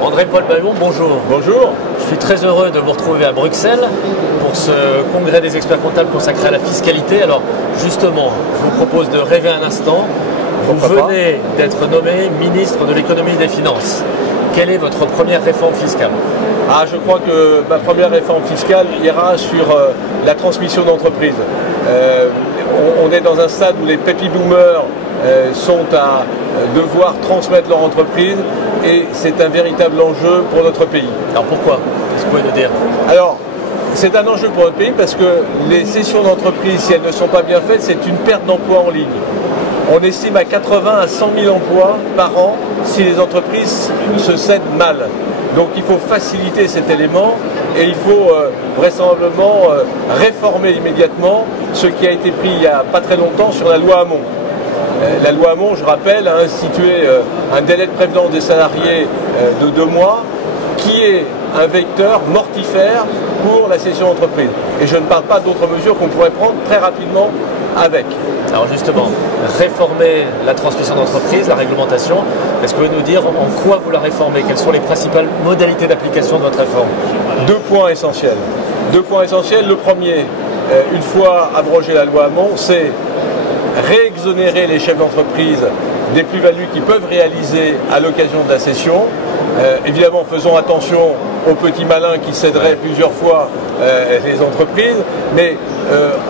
André-Paul Baillon, bonjour. Bonjour. Je suis très heureux de vous retrouver à Bruxelles pour ce congrès des experts comptables consacré à la fiscalité. Alors justement, je vous propose de rêver un instant. Vous venez d'être nommé ministre de l'économie et des finances. Quelle est votre première réforme fiscale? Je crois que ma première réforme fiscale ira sur la transmission d'entreprise. On est dans un stade où les baby boomers sont à devoir transmettre leur entreprise et c'est un véritable enjeu pour notre pays. Alors pourquoi? Qu'est-ce que vous pouvez nous dire? Alors, c'est un enjeu pour notre pays parce que les cessions d'entreprise, si elles ne sont pas bien faites, c'est une perte d'emplois en ligne. On estime à 80 à 100 000 emplois par an si les entreprises se cèdent mal. Donc il faut faciliter cet élément et il faut vraisemblablement réformer immédiatement ce qui a été pris il n'y a pas très longtemps sur la loi Hamon. La loi Hamon, je rappelle, a institué un délai de prévenance des salariés de 2 mois qui est un vecteur mortifère pour la cession d'entreprise. Et je ne parle pas d'autres mesures qu'on pourrait prendre très rapidement avec. Alors justement, réformer la transmission d'entreprise, la réglementation, est-ce que vous pouvez nous dire en quoi vous la réformez? Quelles sont les principales modalités d'application de votre réforme? 2 points essentiels. 2 points essentiels. Le premier, une fois abrogée la loi Hamon, c'est réexonérer les chefs d'entreprise des plus-values qu'ils peuvent réaliser à l'occasion de la cession. Évidemment, faisons attention aux petits malins qui céderaient plusieurs fois les entreprises, mais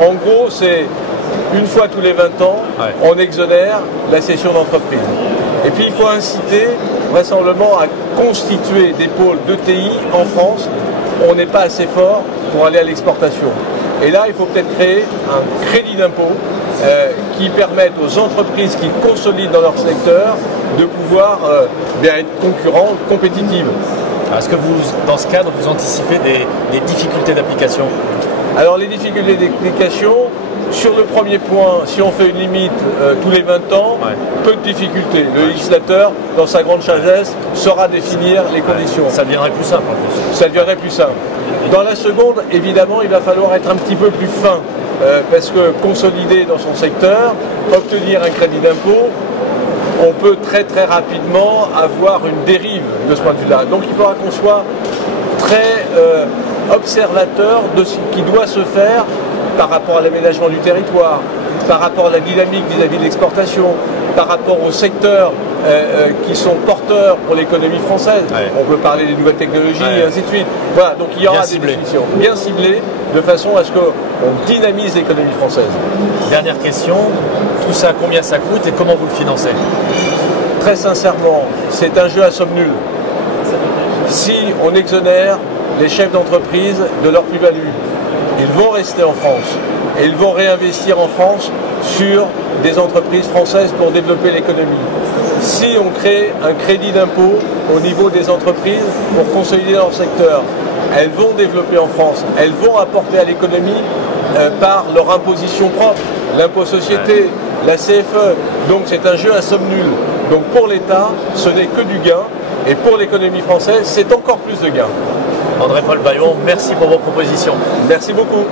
en gros, c'est une fois tous les 20 ans, on exonère la cession d'entreprise. Et puis, il faut inciter vraisemblablement à constituer des pôles d'ETI en France. On n'est pas assez fort pour aller à l'exportation. Et là, il faut peut-être créer un crédit d'impôt qui permette aux entreprises qui consolident dans leur secteur de pouvoir être concurrentes, compétitives. Est-ce que vous, dans ce cadre, vous anticipez des difficultés d'application? Alors les difficultés d'application, sur le premier point, si on fait une limite tous les 20 ans, peu de difficultés. Le législateur, dans sa grande sagesse, saura définir les conditions. Ça deviendrait plus simple en plus. Ça deviendrait plus simple. Dans la seconde, évidemment, il va falloir être un petit peu plus fin. Parce que consolider dans son secteur, obtenir un crédit d'impôt, on peut très rapidement avoir une dérive de ce point de vue-là. Donc il faudra qu'on soit très observateur de ce qui doit se faire par rapport à l'aménagement du territoire, par rapport à la dynamique vis-à-vis de l'exportation, par rapport aux secteurs qui sont porteurs pour l'économie française. On peut parler des nouvelles technologies et ainsi de suite. Voilà, donc il y aura des définitions bien ciblées de façon à ce qu'on dynamise l'économie française. Dernière question, tout ça, combien ça coûte et comment vous le financez? Très sincèrement, c'est un jeu à somme nulle. Si on exonère les chefs d'entreprise de leur plus-value, ils vont rester en France et ils vont réinvestir en France sur des entreprises françaises pour développer l'économie. Si on crée un crédit d'impôt au niveau des entreprises pour consolider leur secteur, elles vont développer en France, elles vont apporter à l'économie par leur imposition propre, l'impôt société, la CFE. Donc c'est un jeu à somme nulle. Donc pour l'État, ce n'est que du gain et pour l'économie française, c'est encore plus de gain. André-Paul Baillon, merci pour vos propositions. Merci beaucoup.